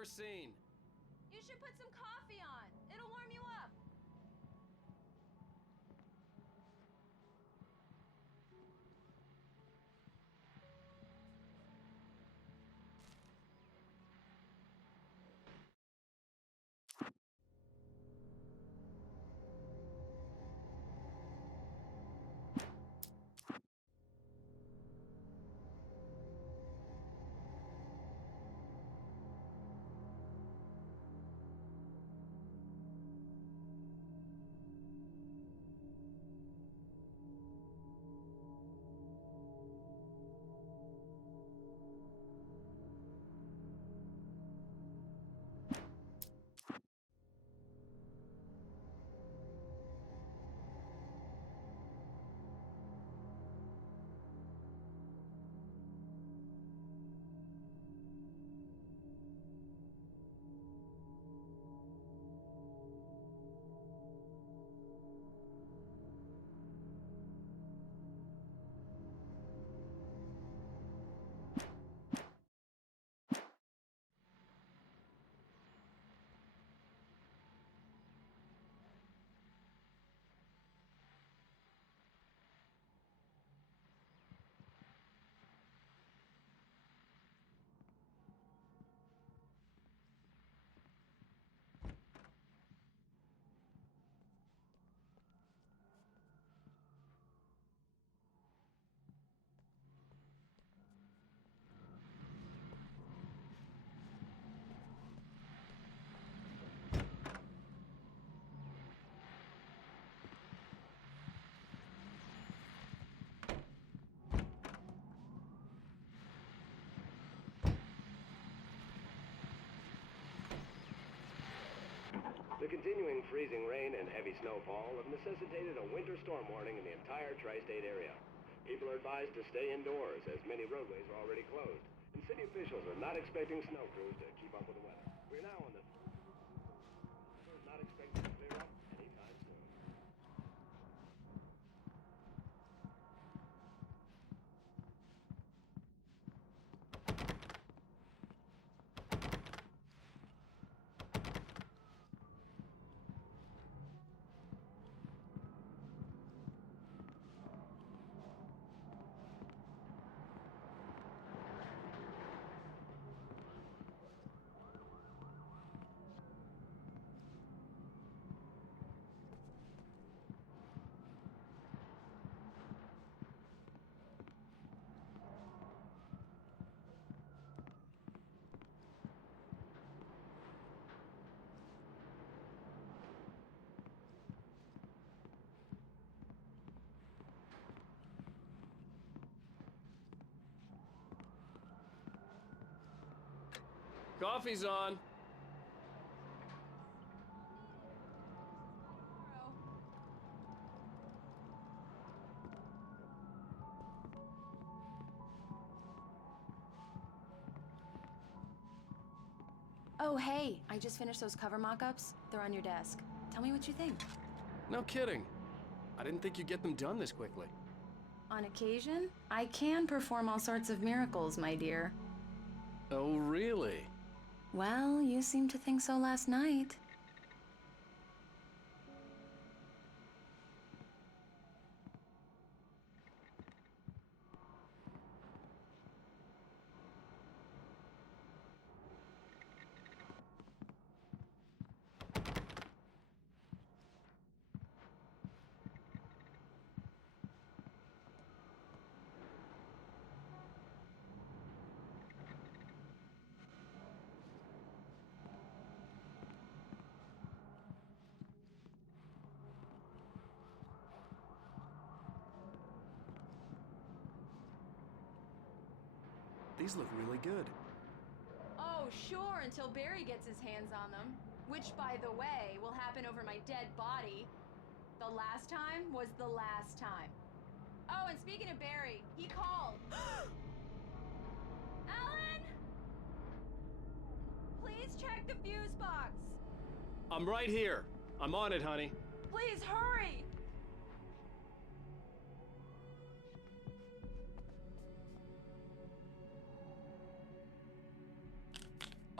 ever seen. You should put some coffee on. It'll warm you up. The continuing freezing rain and heavy snowfall have necessitated a winter storm warning in the entire tri-state area. People are advised to stay indoors as many roadways are already closed, and city officials are not expecting snow crews to keep up with the weather. We're now on the... We're not expecting to clear up anytime soon. Coffee's on. Oh, hey, I just finished those cover mock-ups. They're on your desk. Tell me what you think. No kidding. I didn't think you'd get them done this quickly. On occasion, I can perform all sorts of miracles, my dear. Oh, really? Well, you seemed to think so last night. These look really good. Oh, sure, until Barry gets his hands on them. Which, by the way, will happen over my dead body. The last time was the last time. Oh, and speaking of Barry, he called. Alan! Please check the fuse box. I'm right here. I'm on it, honey. Please hurry!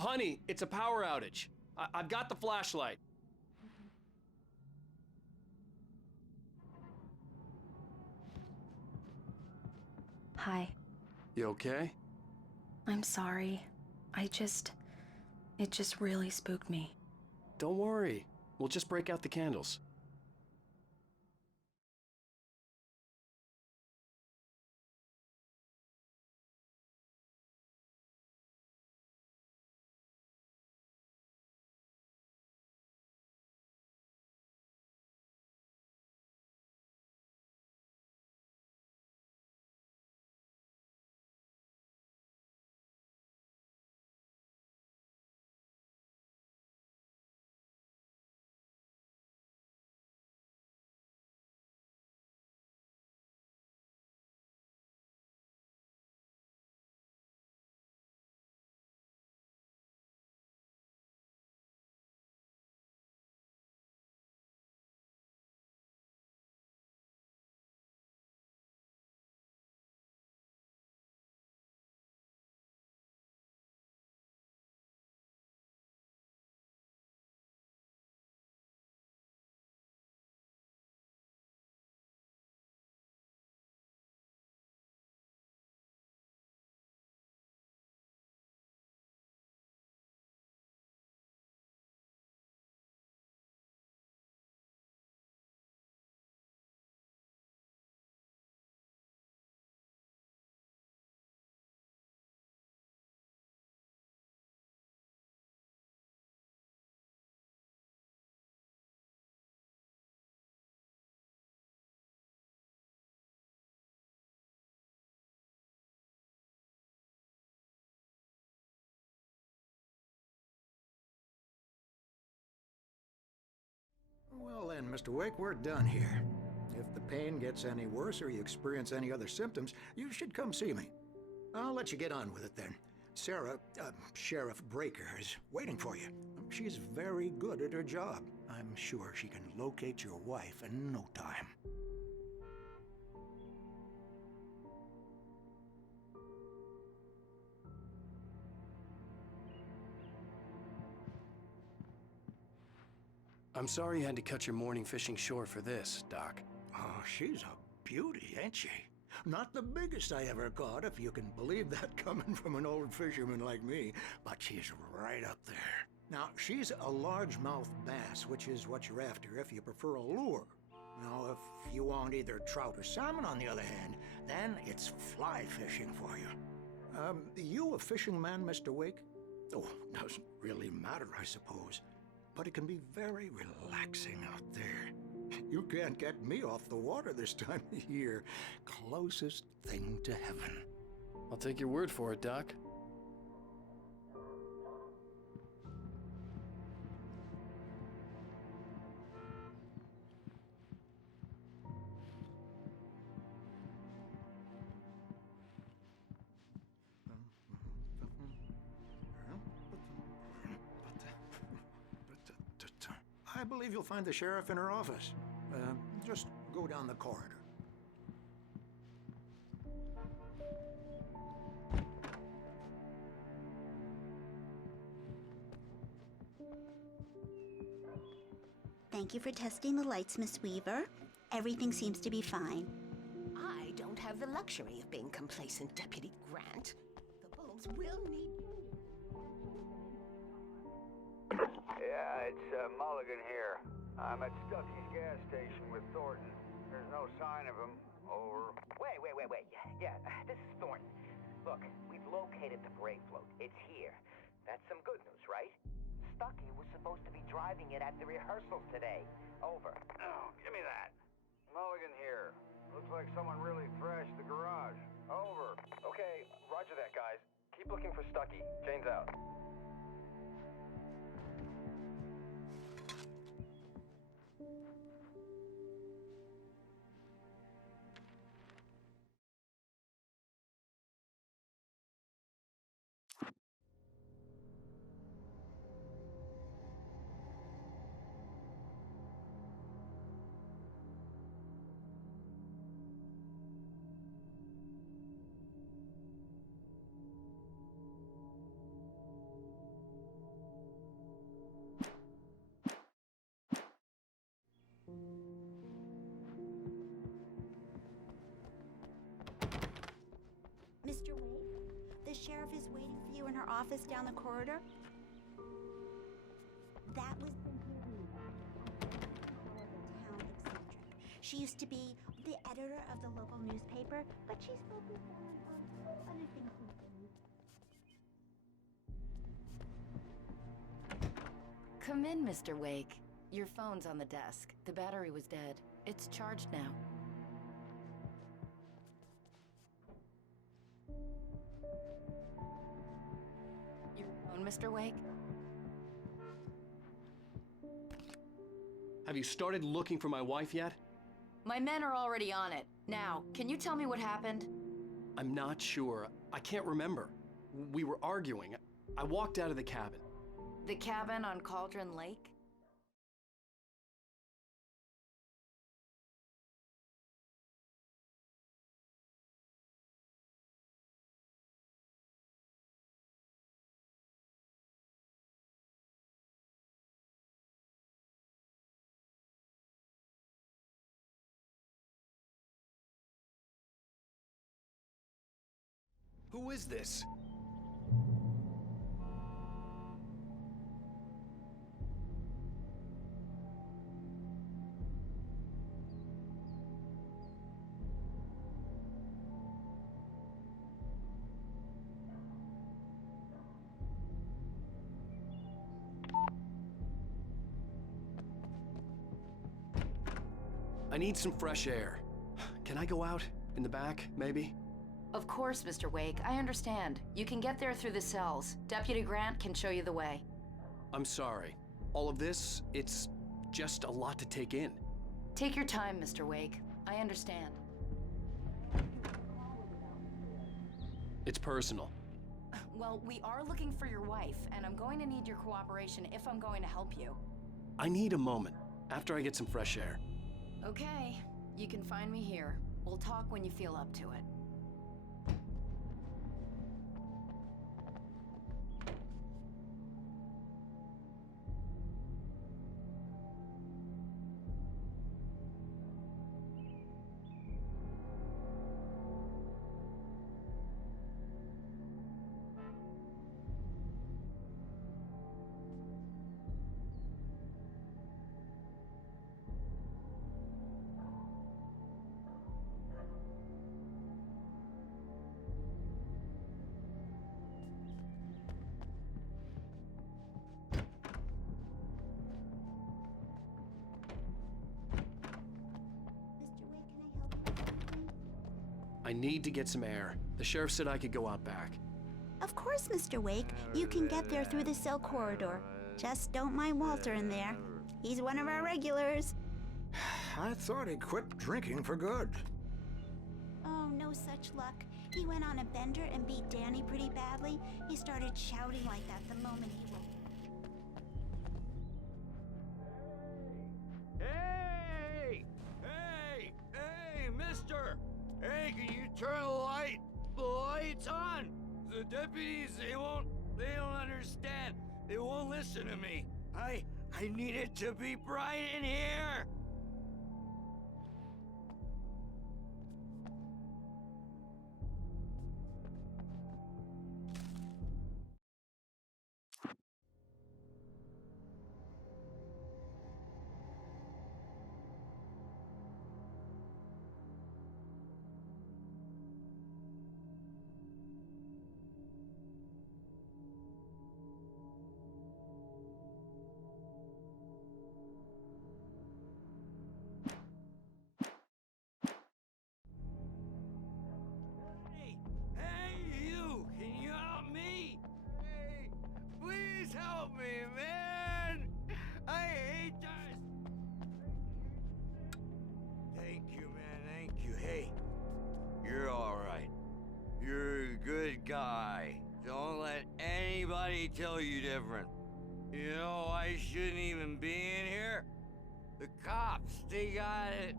Honey, it's a power outage. I've got the flashlight. Hi. You okay? I'm sorry. It just really spooked me. Don't worry. We'll just break out the candles. Well then, Mr. Wake, we're done here. If the pain gets any worse or you experience any other symptoms, you should come see me. I'll let you get on with it then. Sarah, Sheriff Breaker, is waiting for you. She's very good at her job. I'm sure she can locate your wife in no time. I'm sorry you had to cut your morning fishing short for this, Doc. Oh, she's a beauty, ain't she? Not the biggest I ever caught, if you can believe that coming from an old fisherman like me, but she's right up there. Now, she's a largemouth bass, which is what you're after if you prefer a lure. Now, if you want either trout or salmon, on the other hand, then it's fly fishing for you. You a fishing man, Mr. Wake? Oh, doesn't really matter, I suppose. But it can be very relaxing out there. You can't get me off the water this time of year. Closest thing to heaven. I'll take your word for it, Doc. I believe you'll find the sheriff in her office. Just go down the corridor. Thank you for testing the lights, Miss Weaver. Everything seems to be fine. I don't have the luxury of being complacent, Deputy Grant. The bulbs will need... Yeah, it's Mulligan here. I'm at Stucky's gas station with Thornton. There's no sign of him. Over. Wait. Yeah, this is Thornton. Look, we've located the brake float. It's here. That's some good news, right? Stucky was supposed to be driving it at the rehearsals today. Over. Oh, give me that. Mulligan here. Looks like someone really trashed the garage. Over. Okay, roger that, guys. Keep looking for Stucky. Jane's out. in her office down the corridor? That was the town eccentric. She used to be the editor of the local newspaper, but she's focused on other things these days. Come in, Mr. Wake. Your phone's on the desk. The battery was dead. It's charged now. Your phone, Mr. Wake? Have you started looking for my wife yet? My men are already on it. Now, can you tell me what happened? I'm not sure. I can't remember. We were arguing. I walked out of the cabin. The cabin on Cauldron Lake? Who is this? I need some fresh air. Can I go out? In the back, maybe? Of course, Mr. Wake. I understand. You can get there through the cells. Deputy Grant can show you the way. I'm sorry. All of this, it's just a lot to take in. Take your time, Mr. Wake. I understand. It's personal. Well, we are looking for your wife, and I'm going to need your cooperation if I'm going to help you. I need a moment, after I get some fresh air. Okay. You can find me here. We'll talk when you feel up to it. I need to get some air. The sheriff said I could go out back. Of course, Mr. Wake. You can get there through the cell corridor. Just don't mind Walter in there. He's one of our regulars. I thought he quit drinking for good. Oh, no such luck. He went on a bender and beat Danny pretty badly. He started shouting like that the moment he woke. Hey! Hey! Hey, mister! Hey, can you turn the lights on? The deputies, they don't understand. They won't listen to me. I need it to be bright in here! Hey, you! Can you help me? Hey, please help me, man! I hate this! Thank you, man, thank you. Hey, you're alright. You're a good guy. Don't let anybody tell you different. You know, I shouldn't even be in here. The cops, they got it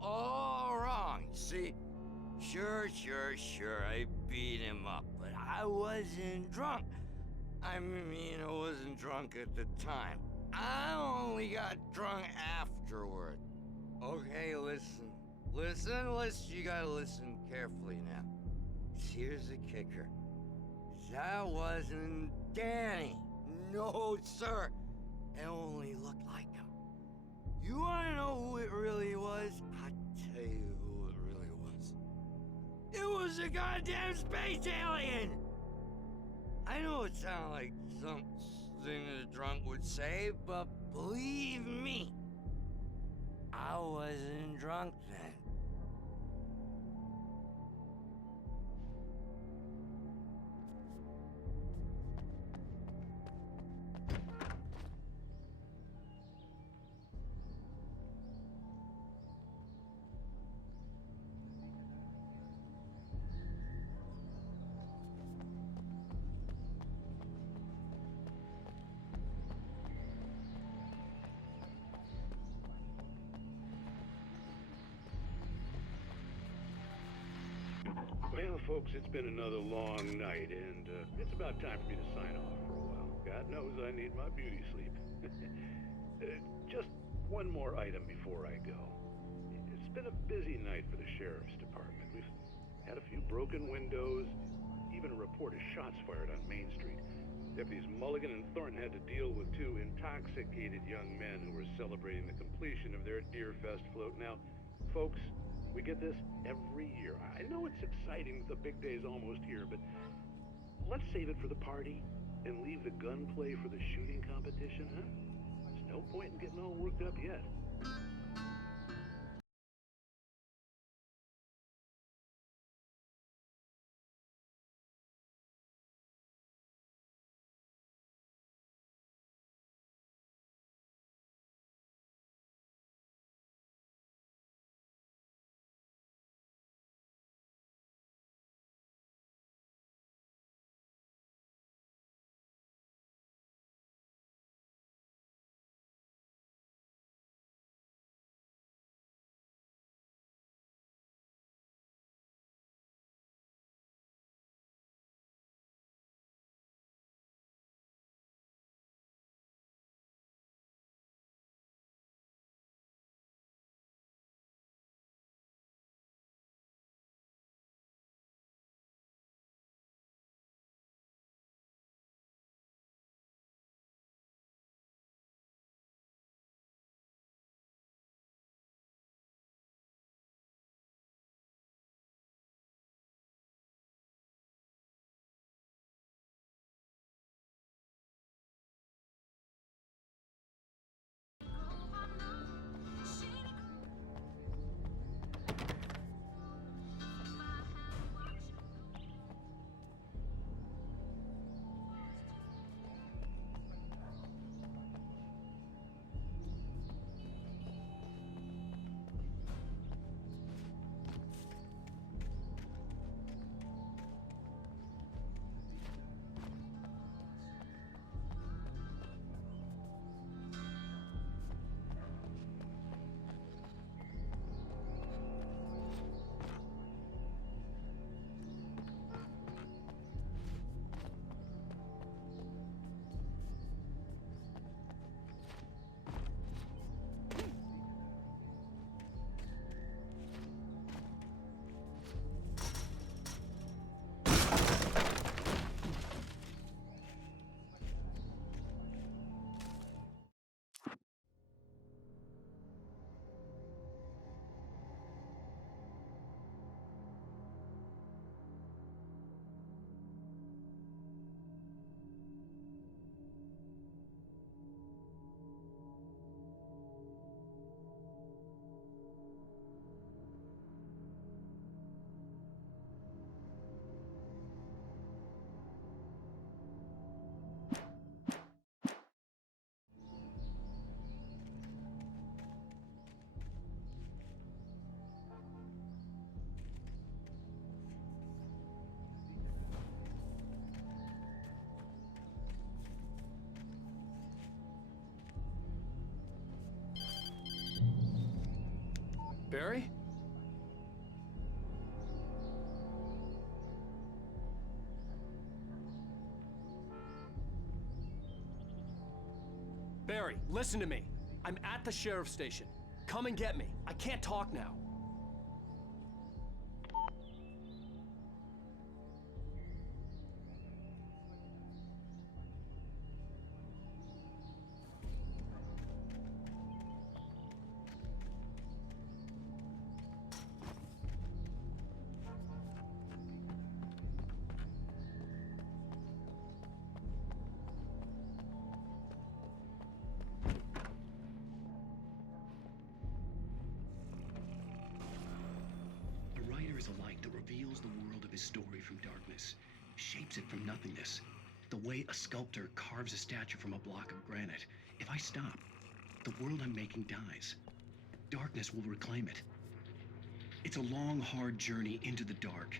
all wrong. See, sure, I beat him up, but I wasn't drunk. I mean, I wasn't drunk at the time. I only got drunk afterward. Okay, listen, you gotta listen carefully now. Here's the kicker. That wasn't Danny. No, sir. It only looked like him. You wanna know who it really was? I'll tell you who it really was. It was a goddamn space alien! I know it sounded like something a drunk would say, but believe me, I wasn't drunk then. Well, folks, it's been another long night, and it's about time for me to sign off for a while. God knows I need my beauty sleep. Just one more item before I go. It's been a busy night for the Sheriff's Department. We've had a few broken windows, even a report of shots fired on Main Street. Deputies Mulligan and Thornton had to deal with two intoxicated young men who were celebrating the completion of their Deer Fest float. Now, folks, we get this every year. I know it's exciting, the big day's almost here, but let's save it for the party and leave the gunplay for the shooting competition, huh? There's no point in getting all worked up yet. Barry? Barry, listen to me. I'm at the sheriff's station. Come and get me. I can't talk now. this story from darkness, shapes it from nothingness. The way a sculptor carves a statue from a block of granite. If I stop, the world I'm making dies. Darkness will reclaim it. It's a long, hard journey into the dark.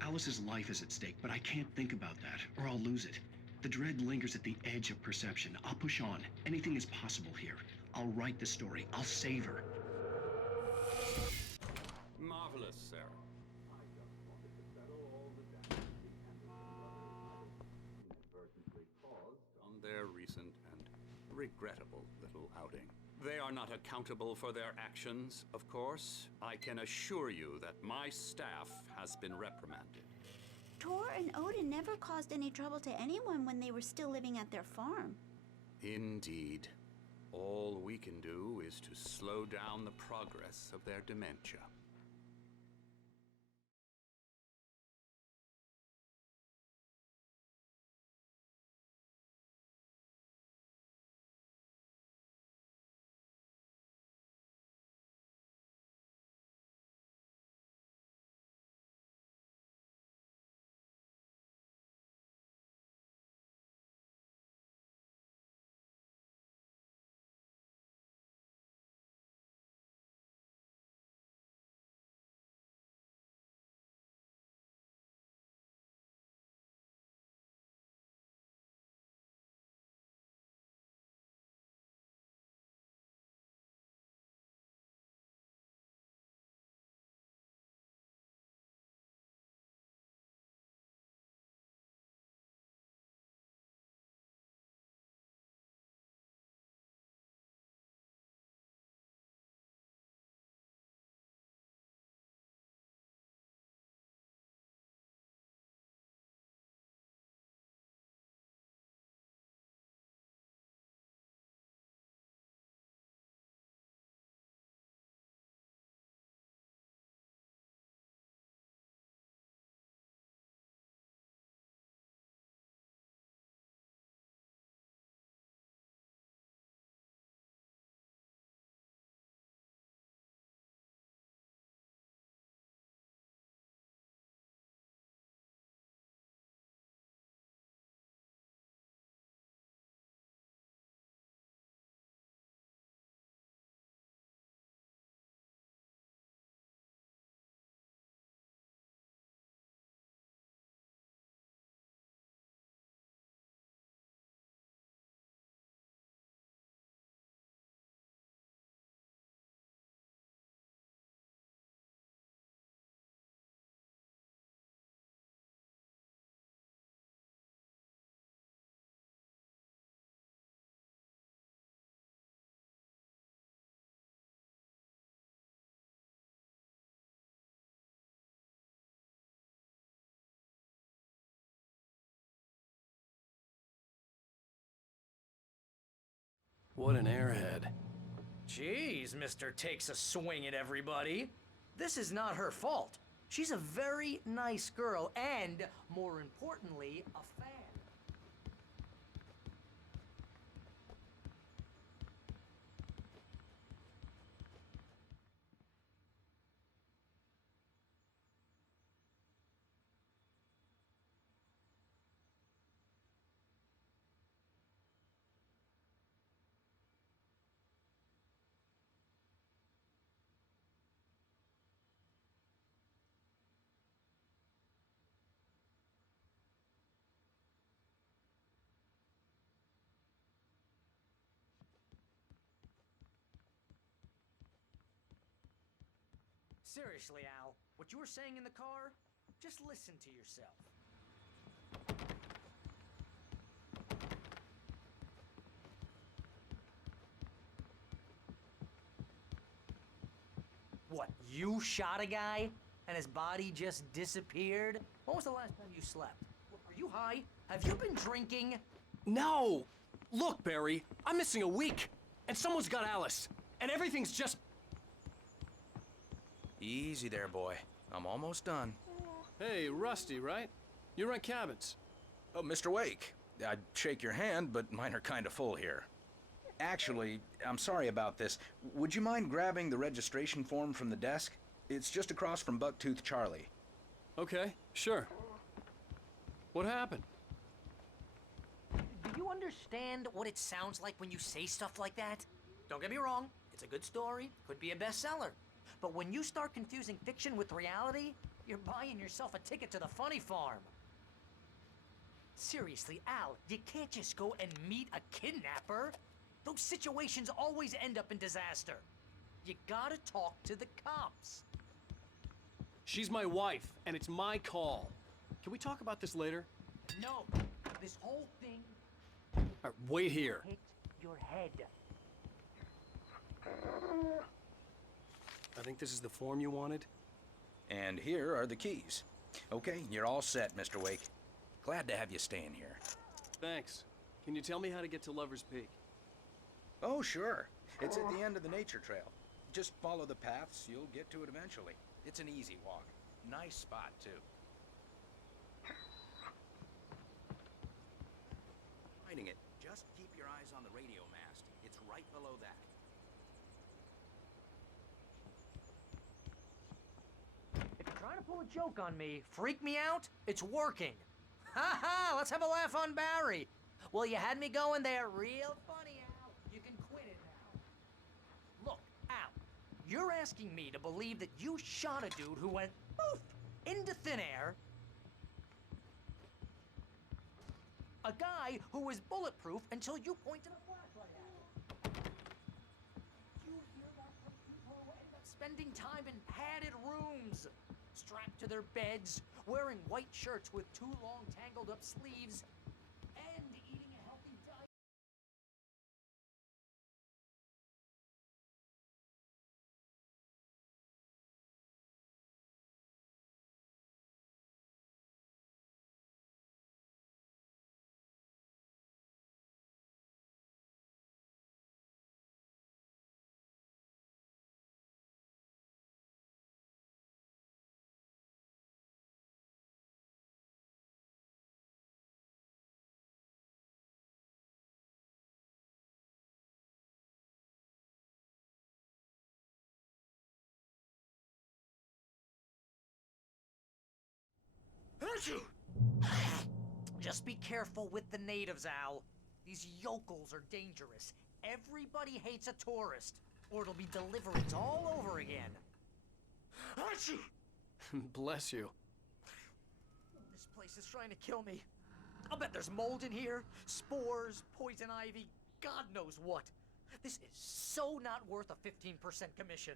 Alice's life is at stake, but I can't think about that, or I'll lose it. The dread lingers at the edge of perception. I'll push on. Anything is possible here. I'll write the story. I'll save her. Marvelous, Sarah. Inadvertently caused on their recent and regrettable little outing. They are not accountable for their actions, of course. I can assure you that my staff has been reprimanded. Tor and Odin never caused any trouble to anyone when they were still living at their farm. Indeed. All we can do is to slow down the progress of their dementia. What an airhead. Jeez, Mr. Takes a swing at everybody. This is not her fault. She's a very nice girl and, more importantly, a fan. Seriously, Al, what you were saying in the car, just listen to yourself. What, you shot a guy and his body just disappeared? When was the last time you slept? Are you high? Have you been drinking? No! Look, Barry, I'm missing a week, and someone's got Alice, and everything's just... Easy there, boy. I'm almost done. Hey, Rusty, right? You rent cabins. Oh, Mr. Wake. I'd shake your hand, but mine are kind of full here. Actually, I'm sorry about this. Would you mind grabbing the registration form from the desk? It's just across from Bucktooth Charlie. Okay, sure. What happened? Do you understand what it sounds like when you say stuff like that? Don't get me wrong, it's a good story, could be a bestseller. But when you start confusing fiction with reality, you're buying yourself a ticket to the funny farm. Seriously, Al, you can't just go and meet a kidnapper. Those situations always end up in disaster. You gotta talk to the cops. She's my wife, and it's my call. Can we talk about this later? No, this whole thing All right, wait here. hit your head. I think this is the form you wanted. And here are the keys. Okay, you're all set, Mr. Wake. Glad to have you staying here. Thanks. Can you tell me how to get to Lover's Peak? Oh, sure. It's at the end of the nature trail. Just follow the paths, you'll get to it eventually. It's an easy walk. Nice spot, too. Finding it. Just keep your eyes on the radio mast. It's right below that. If you're trying to pull a joke on me, freak me out, it's working. Ha ha, let's have a laugh on Barry. Well, you had me going there real funny, Al. You can quit it now. Look, Al, you're asking me to believe that you shot a dude who went poof into thin air. A guy who was bulletproof until you pointed a flashlight at him. You hear that from people who end up spending time in padded rooms, strapped to their beds, wearing white shirts with too long tangled up sleeves, and eating a healthy diet. Just be careful with the natives, Al. These yokels are dangerous. Everybody hates a tourist, or it'll be deliverance all over again. Bless you. This place is trying to kill me. I'll bet there's mold in here, spores, poison ivy, God knows what. This is so not worth a 15% commission.